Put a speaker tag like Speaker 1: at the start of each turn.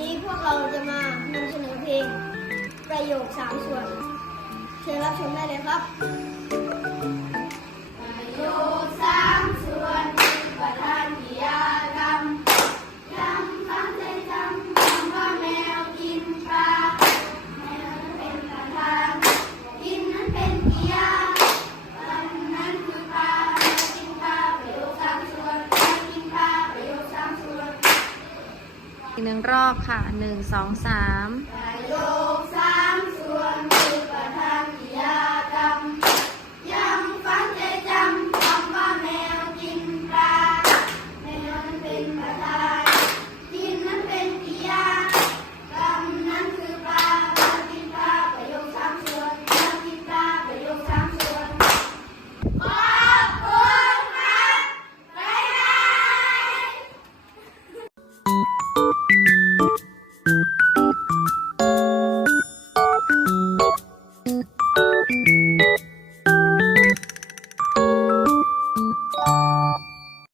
Speaker 1: นี้พวกเรา
Speaker 2: จะมานำเสนอเพลงประโยคสามส่วน เชิญรับชมได้เลยครับ
Speaker 3: อีกหนึ่งรอบค่ะหนึ่งสองสาม